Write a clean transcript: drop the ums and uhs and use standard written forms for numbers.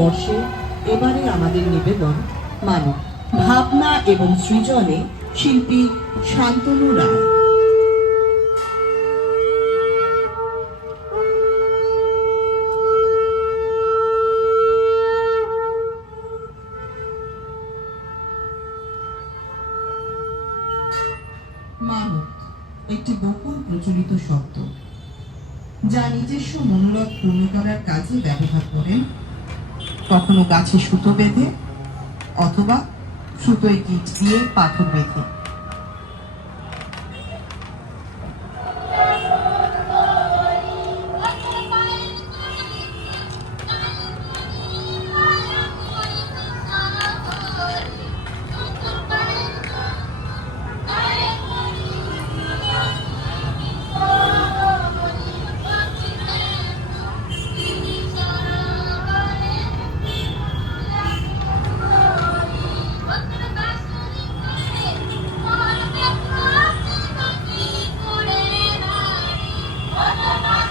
বর্ষে এবারে আমাদের নিবেদন মানব, ভাবনা এবং সৃজনে শিল্পী শান্তনু রায়। মানব একটি বহুল প্রচলিত শব্দ, যা নিজস্ব মনোরথ পূর্ণ করার কাজে ব্যবহার করেন। কখনো গাছে সুতো বেঁধে, অথবা সুতোয় গিট দিয়ে পাথর বেঁধে।